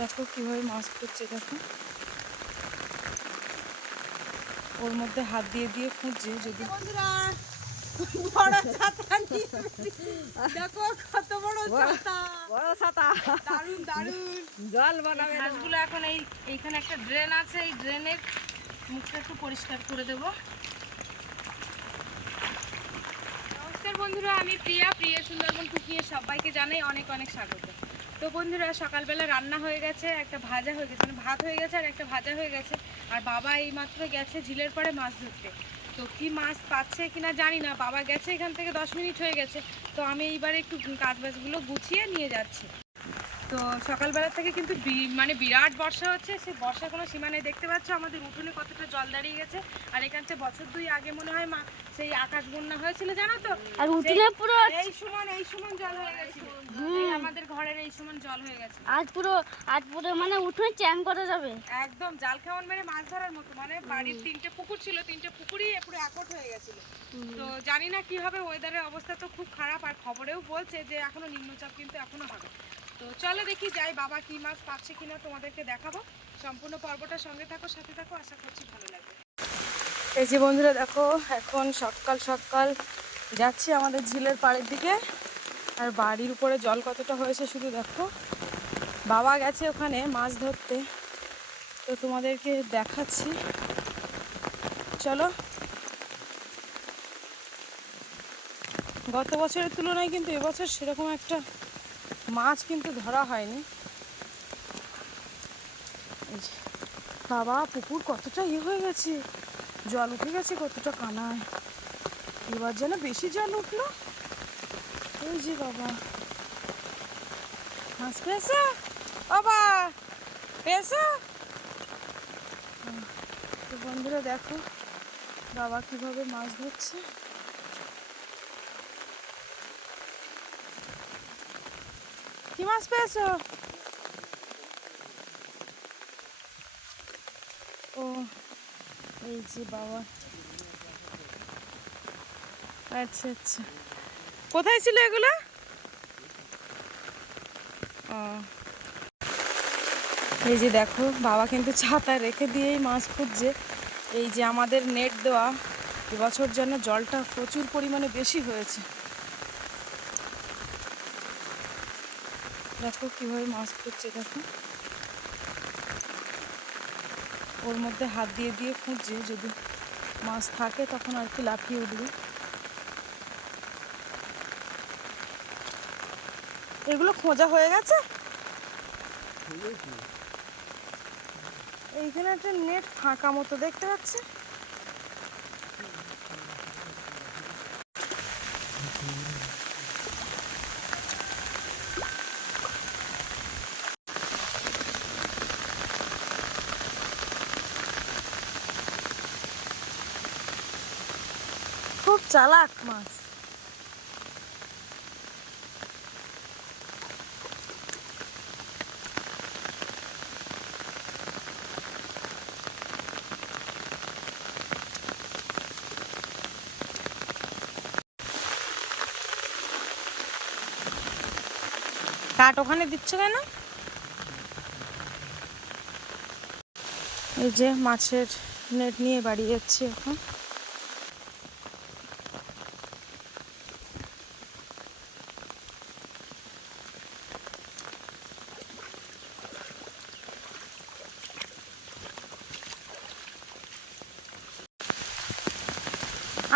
দেখো কীভাবে মাছ করছে দেখো। ওর মধ্যে হাত দিয়ে দিয়ে খুঁজছে যদি। বন্ধুরা বড় ছাতা দেখো কত বড় ছাতা বড় ছাতা দারুণ দারুণ জল বানাবে না। এখন এই এইখানে একটা ড্রেন আছে এই ড্রেনের মুখটা একটু পরিষ্কার করে দেব। নমস্কার বন্ধুরা আমি প্রিয়া। প্রিয়া সুন্দরবন কুকিংয়ে সবাইকে জানাই অনেক অনেক স্বাগত। তো বন্ধুরা, সকালবেলা রান্না হয়ে গেছে, একটা ভাজা হয়ে গেছে মানে ভাত হয়ে গেছে আর একটা ভাজা হয়ে গেছে। আর বাবা এই মাত্র গেছে ঝিলের পরে মাছ ধরতে। তো কি মাছ পাচ্ছে কিনা জানি না, বাবা গেছে এখান থেকে দশ মিনিট হয়ে গেছে। তো আমি এইবারে একটু কাজ বাজগুলো গুছিয়ে নিয়ে যাচ্ছি। তো সকালবেলা থেকে কিন্তু মানে বিরাট বর্ষা হচ্ছে সেই বর্ষার কোনো সীমা নেই। দেখতে পাচ্ছ আমাদের উঠোনে কতটা জল দাঁড়িয়ে গেছে। আর এখান থেকে বছর দুই আগে মনে হয় মা সেই আকাশ বন্যা হয়েছিল জানো তো? আর উঠোনে পুরো এই সমান এই সমান জল হয়ে গেছিল। আমাদের ঘরের এই সমান জল হয়ে গেছে আজ পুরো আজ পুরো মানে উঠোনে চ্যান করা যাবে। একদম জাল খাওয়ান মেরে মাছ ধরার মতো। মানে বাড়ির তিনটে পুকুর ছিল তিনটে পুকুরই পুরো একট হয়ে গেছিল। তো জানি না কি হবে ওয়েদারের অবস্থা তো খুব খারাপ। আর খবরেও বলছে যে এখনও নিম্নচাপ কিন্তু এখনও হবে। তো চলো দেখি যাই বাবা কি মাছ পাচ্ছে কিনা তোমাদেরকে দেখাবো। সম্পূর্ণ পর্বটা সঙ্গে থাকো, সাথে থাকো, আশা করছি ভালো লাগবে। এই যে বন্ধুরা দেখো, এখন সকাল সকাল যাচ্ছি আমাদের ঝিলের পাড়ের দিকে। আর বাড়ির উপরে জল কতটা হয়েছে শুধু দেখো। বাবা গেছে ওখানে মাছ ধরতে। তো তোমাদেরকে দেখাচ্ছি। চলো। গত বছরের তুলনায় কিন্তু এবছর সেরকম একটা মাছ কিন্তু ধরা হয়নি। বাবা, পুকুর কতটা ইয়ে হয়ে গেছে। জল উঠে গেছে, কতটা কানায়। এবার যেন বেশি জল উঠল। ওই যে বাবা। মাছ পেয়েছে? বাবা, পেয়েছে? তো বন্ধুরা দেখো, বাবা কীভাবে মাছ ধরছে। কি মাছ পেয়েছ ও এই যে বাবা আচ্ছা আচ্ছা কোথায় ছিল এগুলো ও এই যে দেখো, বাবা কিন্তু ছাতা রেখে দিয়েই মাছ খুঁজছে। এই যে আমাদের নেট দেওয়া, এবছর জন্য জলটা প্রচুর পরিমাণে বেশি হয়েছে। দেখো কীভাবে মাছ খুঁজছে দেখো। ওর মধ্যে হাত দিয়ে দিয়ে খুঁজছে যদি মাছ থাকে তখন আর কি লাফিয়ে উঠবে। এগুলো খোঁজা হয়ে গেছে? এইখানে একটা নেট ফাঁকা মতো দেখতে পাচ্ছি। চালাক মাছ কাঠ ওখানে দিচ্ছ কেন? এই যে মাছের নেট নিয়ে বাড়ি যাচ্ছি এখন।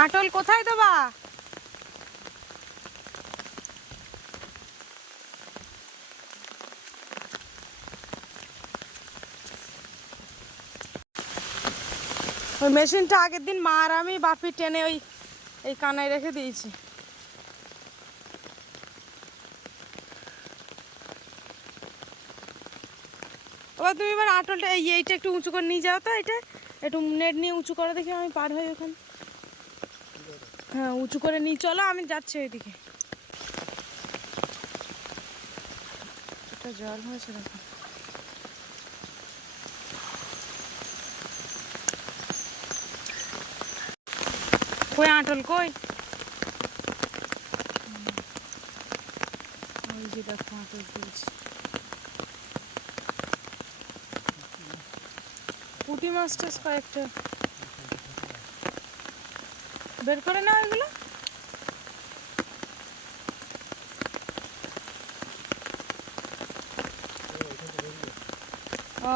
আটল, কোথায় দেবা ওই মেশিনটা আগের দিন মা আর আমি বাপি টেনে ওই, এই কানায় রেখে দিয়েছি। এবার তুমি এবার আটলটা, এই এইটা একটু উঁচু করে নিয়ে যাও তো, এটা একটু নেট নিয়ে উঁচু করে দেখি আমি পার হই ওখানে। হ্যাঁ উঁচু করে নিয়ে চলো, আমি যাচ্ছি ওইদিকে জল হয়েছে দেখো। কই আটল, কই? ওই যে দেখো আটল তুলছি। পুঁটি মাছ টাছ কয়েকটা। বের করে না এগুলো। ও।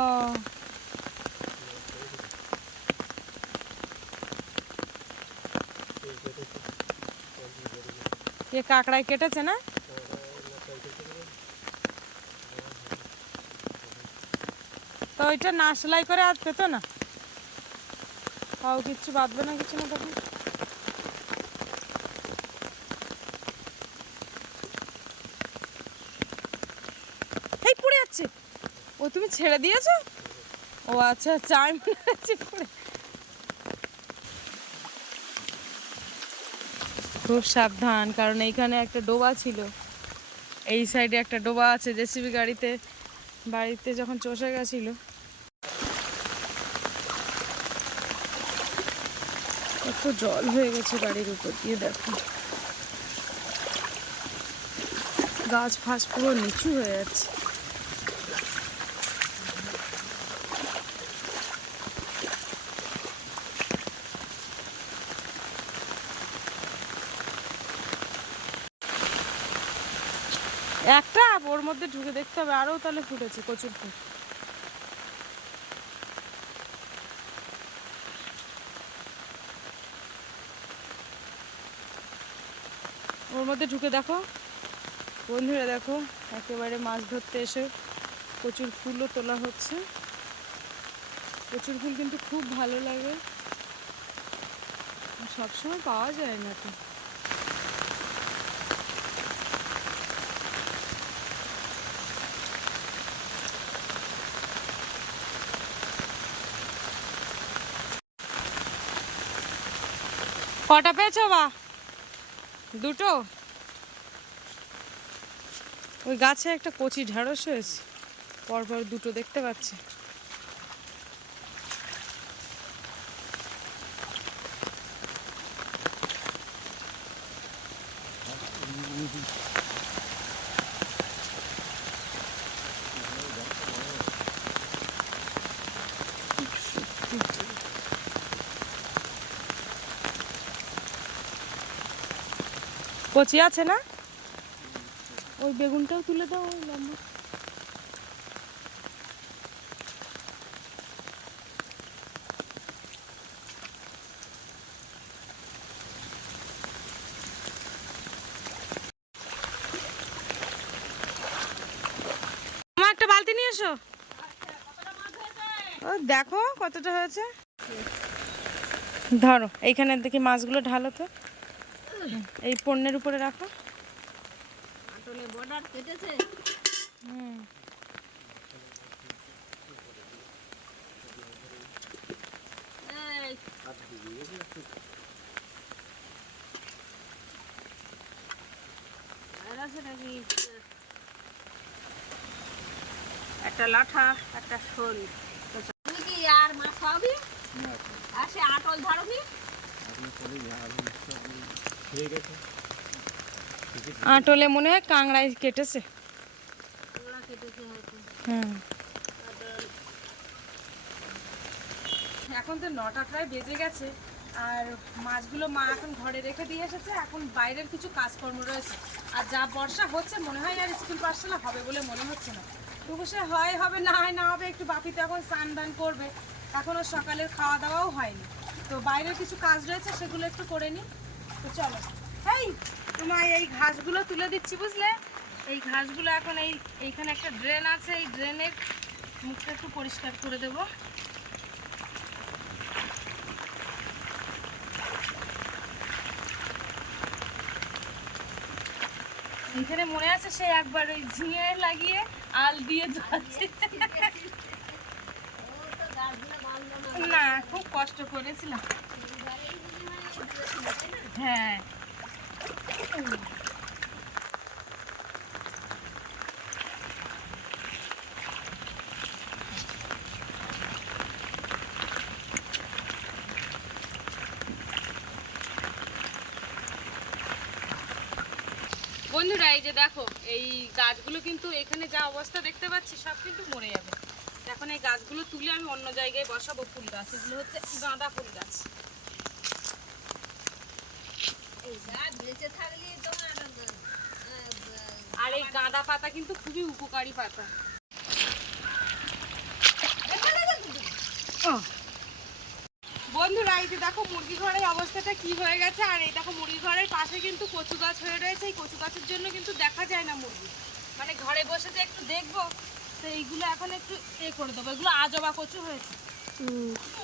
এ কাকড়ায় কেটেছে না? তো ওইটা না সেলাই করে আজ পেতো না? তাও কিচ্ছু বাঁধবে না কিছু না তখন এই পড়ে যাচ্ছে ও তুমি ছেড়ে দিয়েছ? ও আচ্ছা আচ্ছা খুব সাবধান, কারণ এইখানে একটা ডোবা ছিল। এই সাইডে একটা ডোবা আছে জেসিবি গাড়িতে। বাড়িতে যখন চষে গেছিল। কত জল হয়ে গেছে বাড়ির উপর দিয়ে, দেখো। গাছ ফাছ পুরো নিচু হয়ে যাচ্ছে একটা ওর মধ্যে ঢুকে দেখতে হবে, আরও তাহলে ফুটেছে কচুর ফুল। ওর মধ্যে ঢুকে দেখো। বন্ধুরা দেখো, একেবারে মাছ ধরতে এসে প্রচুর ফুলও তোলা হচ্ছে। প্রচুর ফুল কিন্তু খুব ভালো লাগে। সবসময় পাওয়া যায় না তো। কটা পেয়েছ বা? দুটো? ওই গাছে একটা কচি ঢেঁড়স হয়েছে। পরপর দুটো দেখতে পাচ্ছি। কচি আছে না? ওই বেগুনটাও তুলে দাও ওই লম্বা। একটা বালতি নিয়ে এসো। ও দেখো কতটা হয়েছে। ধরো এইখানে দেখি মাছগুলো ঢালো তো। এই পণ্যের উপরে রাখো। আটলে বর্ডার কেটেছে। হুম। আর আছে নাকি? একটা লাঠা একটা শোল। তুই কি আর মাছ খাওয়াবি? আর সে আটল ধরবি? আটলে মনে হয় কাংড়ায় কেটেছে। এখন তো নটা প্রায় বেজে গেছে, আর মাছগুলো মা এখন ঘরে রেখে দিয়ে এসেছে, এখন বাইরের কিছু কাজকর্ম রয়েছে। আর যা বর্ষা হচ্ছে, মনে হয় আর স্কুল পাঠশালা হবে বলে মনে হচ্ছে না। তবু সে হয়, হবে, না হয়, না হবে, একটু বাপিতে এখন স্নান দান করবে। এখনও সকালের খাওয়া দাওয়াও হয়নি। তো বাইরের কিছু কাজ রয়েছে, সেগুলো একটু করে নিই। চলো। এই তোমার এই ঘাসগুলো তুলে দিচ্ছি, বুঝলে? এই ঘাসগুলো এখন এই, এইখানে একটা ড্রেন আছে, এই ড্রেনের মুখটা একটু পরিষ্কার করে দেবো। এখানে মনে আছে সে একবার ওই ঝিঙে লাগিয়ে আল দিয়ে ধোয়াচ্ছে। না, খুব কষ্ট করেছিলাম। হ্যাঁ। বন্ধুরা, এই যে দেখো, এই গাছগুলো কিন্তু এখানে যা অবস্থা দেখতে পাচ্ছি, সব কিন্তু মরে যাবে। এখন এই গাছগুলো তুলে আমি অন্য জায়গায় বসাবো ফুল গাছ। এগুলো হচ্ছে গাঁদা ফুল গাছ এই গাছ বেঁচে থাকলে তোমার আর এই গাঁদা পাতা কিন্তু খুবই উপকারী পাতা। বন্ধুরা এই যে দেখো মুরগি ঘরের অবস্থাটা কি হয়ে গেছে আর এই দেখো মুরগি ঘরের পাশে কিন্তু কচু গাছ হয়ে রয়েছে এই কচু গাছের জন্য কিন্তু দেখা যায় না মুরগি। মানে ঘরে বসে যে একটু দেখব তো এইগুলো এখন একটু এ করে দেবো এগুলো আজবা কচু হয়েছে।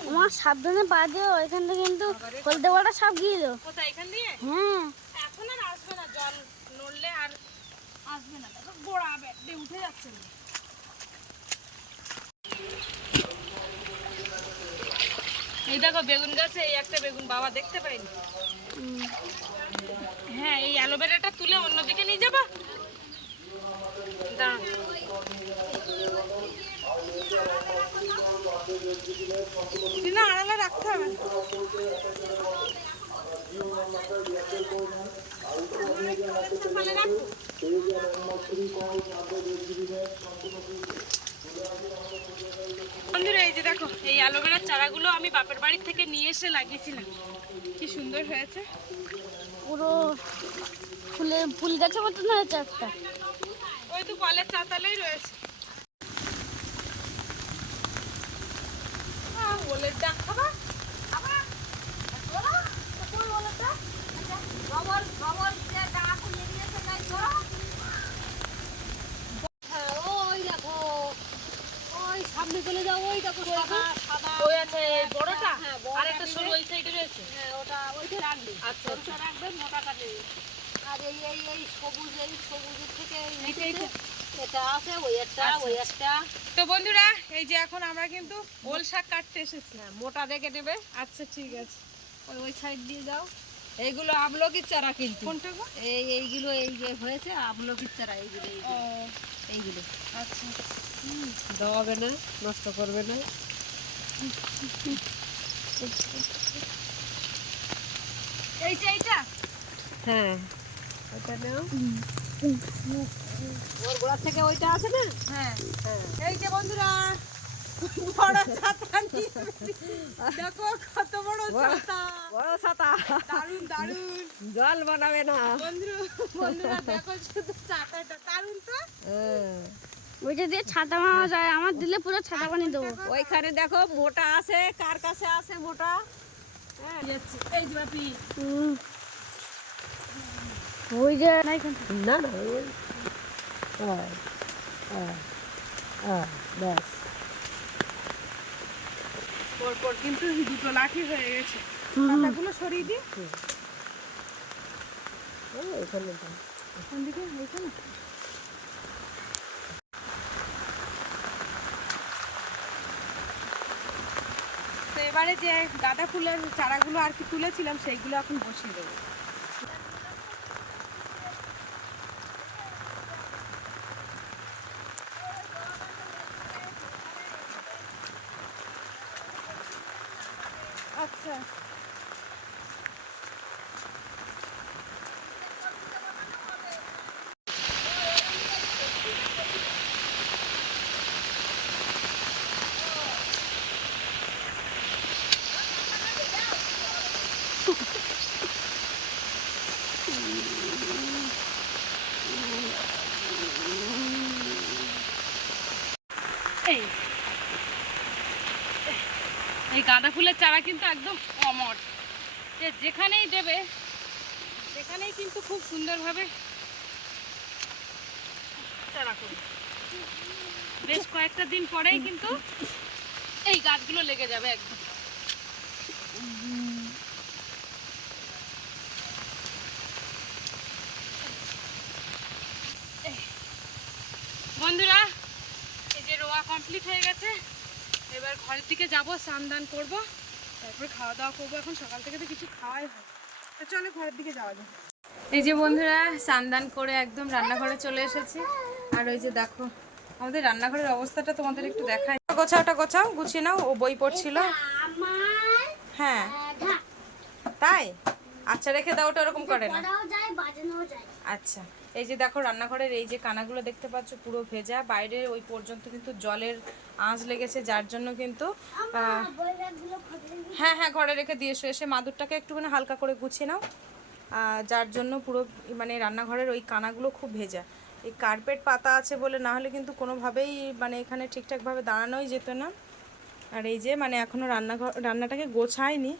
আমার সাবধানে পা দিও এখান থেকে কিন্তু হলদে বড়া সাপ গিয়েছিল কোথায় এখান দিয়ে? হ্যাঁ। এখন আর আসবে না, জল নড়লে আর আসবে না। দেখো, গোড়া বেডে উঠে যাচ্ছে এই দেখো, বেগুন গাছে এই একটা বেগুন বাবা দেখতে পাইনি। হ্যাঁ এই অ্যালোভেরাটা তুলে অন্যদিকে নিয়ে যাবা? দাঁড়ান। না, আড়ালে রাখতে হবে বন্ধুরা এই যে দেখো এই অ্যালোভেরার চারাগুলো আমি বাপের বাড়ি থেকে নিয়ে এসে লাগিয়েছিলাম। কি সুন্দর হয়েছে। পুরো ফুলে ফুল গাছের মতন হয়েছে একটা। ওই তো কলের চাতালেই রয়েছে। ওলের ডাক খাবা? ওরা? কোন ওলেরটা? খবর খবর যে টাকা খুলে দিয়েছে তাই করো হ্যাঁ, ওই দেখো ওই সামনে চলে যাও ওই দেখো সাদা সাদা। ওই আছে বড়টা? হ্যাঁ, আর একটা সরু ওই সাইডে রয়েছে? হ্যাঁ ওটা ওইটা রাখবে। আচ্ছা, সরুটা রাখবে মোটাটা নেই আর এই এই এই সবুজ এই সবুজের থেকে। এটা আছে ওই একটা আচ্ছা, ওই একটা। তো বন্ধুরা এই যে এখন আমরা কিন্তু ওল শাক কাটতে এসেছি হ্যাঁ, মোটা দেখে দেবে আচ্ছা ঠিক আছে। ওই ওই সাইড দিয়ে যাও। এইগুলো আমলকির চারা কিন্তু। কোনটা গো? এই এইগুলো এই যে হয়েছে আমলকির চারা এইগুলো এইগুলো, আচ্ছা। দেওয়াবে না নষ্ট করবে না। এইটা এইটা? হ্যাঁ। ওইটা নাও। ওর গোড়া থেকে ওইটা আছে না? হ্যাঁ। হ্যাঁ। এই যে বন্ধুরা বড় ছাতা দেখো কত বড় ছাতা। বড় ছাতা। দারুণ দারুণ জল বানাবে না। বন্ধু বন্ধুরা দেখো শুধু ছাতাটা। দারুণ তো? হ্যাঁ। ওইটা দিয়ে ছাতা মারা যায়। আমার দিলে পুরো ছাতা বানিয়ে দেবো। ওইখানে দেখো মোটা আছে। কার কাছে আছে মোটা? যাচ্ছে। এই যে বাপি। হুম। ওই যে না না না ওই হ্যাঁ হ্যাঁ হ্যাঁ ব্যাস পরপর কিন্তু দুটো লাঠি হয়ে গেছে। পাতাগুলো সরিয়ে দিই। কোন দিকে এবারে যে গাঁদা ফুলের চারাগুলো আর কি তুলেছিলাম সেইগুলো এখন বসিয়ে দেবো। আচ্ছা এই গাঁদা ফুলের চারা কিন্তু একদম অমর। যে যেখানেই দেবে, সেখানেই কিন্তু খুব সুন্দরভাবে চারা করবে। বেশ কয়েকটা দিন পরেই কিন্তু এই গাছগুলো লেগে যাবে একদম। বন্ধুরা, এই যে রোয়া কমপ্লিট হয়ে গেছে। এবার ঘরের দিকে যাব স্নান দান করব তারপর খাওয়া দাওয়া করব। এখন সকাল থেকে তো কিছু খাওয়াই হয়। তো চলো ঘরের দিকে যাওয়া যাক। এই যে বন্ধুরা স্নান দান করে একদম রান্নাঘরে চলে এসেছি। আর ওই যে দেখো আমাদের রান্নাঘরের অবস্থাটা তোমাদের একটু দেখাই। গোছাওটা গোছাও গুছিয়ে নাও ও বই পড়ছিল। হ্যাঁ। তাই? আচ্ছা রেখে দাও ওটা ওরকম করে না। আচ্ছা এই যে দেখো রান্নাঘরের এই যে কানাগুলো দেখতে পাচ্ছ পুরো ভেজা। বাইরে ওই পর্যন্ত কিন্তু জলের আঁচ লেগেছে যার জন্য কিন্তু হ্যাঁ হ্যাঁ ঘরে রেখে দিয়ে এসো এসে মাদুরটাকে একটুখানি হালকা করে গুছিয়ে নাও। যার জন্য পুরো মানে রান্নাঘরের ওই কানাগুলো খুব ভেজা। এই কার্পেট পাতা আছে বলে না হলে কিন্তু কোনোভাবেই মানে এখানে ঠিকঠাকভাবে দাঁড়ানোই যেত না। আর এই যে মানে এখনও রান্নাঘর রান্নাটাকে গোছায়নি।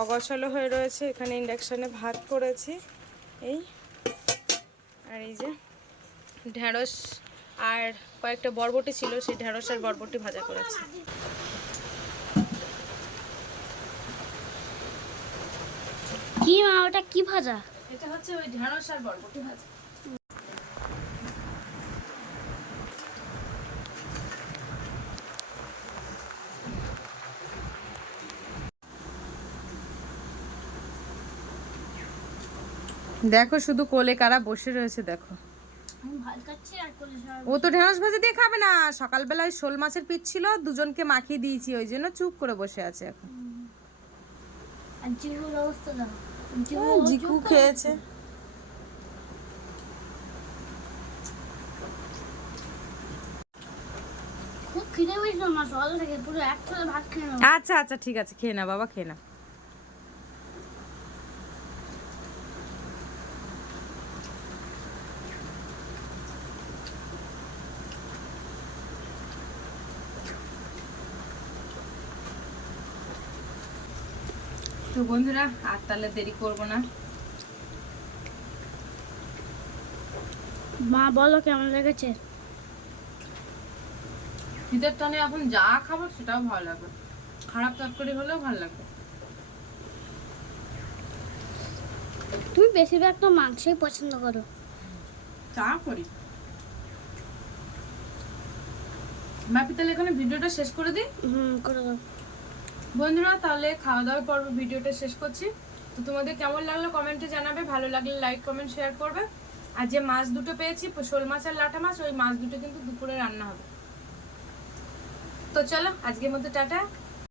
অগোছালো হয়ে রয়েছে। এখানে ইন্ডাকশানে ভাত করেছি। এই আর এই যে ঢ্যাঁড়স আর কয়েকটা বরবটি ছিল সেই ঢ্যাঁড়স আর বরবটি ভাজা করেছি। কি মা ওটা কি ভাজা? এটা হচ্ছে ওই ঢ্যাঁড়স আর বরবটি ভাজা। দেখো শুধু কোলে কারা বসে রয়েছে দেখো আমি ভাত খাচ্ছি আর কলিস ও তো ঢেঁড়স ভাজা দিয়ে খাবে না। সকালবেলায় শোল মাছের পিস ছিল দুজনকে মাখিয়ে দিয়েছি ওই জন্য চুপ করে বসে আছে এখন। জিকু খেয়েছে। আচ্ছা আচ্ছা ঠিক আছে খেয়ে না বাবা খেয়ে না বন্ধুরা আর তাহলে দেরি করব না। মা বলো কেমন লেগেছে? শীতের টানে এখন যা খাব সেটাও ভালো লাগবে। খারাপ তরকারি হলেও ভালো লাগবে। তুমি বেশিরভাগ তো মাংসই পছন্দ করো। চা করি। বাপি তাহলে এখানে ভিডিওটা শেষ করে দিই? হুম করে দাও। বন্ধুরা, তাহলে খাওয়া দাওয়ার পর্ব ভিডিওটা শেষ করছি। তো তোমাদের কেমন লাগল কমেন্টে জানাবে, ভালো লাগলে লাইক, কমেন্ট, শেয়ার করবে। আর যে মাছ দুটো পেয়েছি, শোল মাছ আর লাটা মাছ, ওই মাছ দুটো কিন্তু দুপুরে রান্না হবে। তো চলো, আজকের মধ্যে টাটা।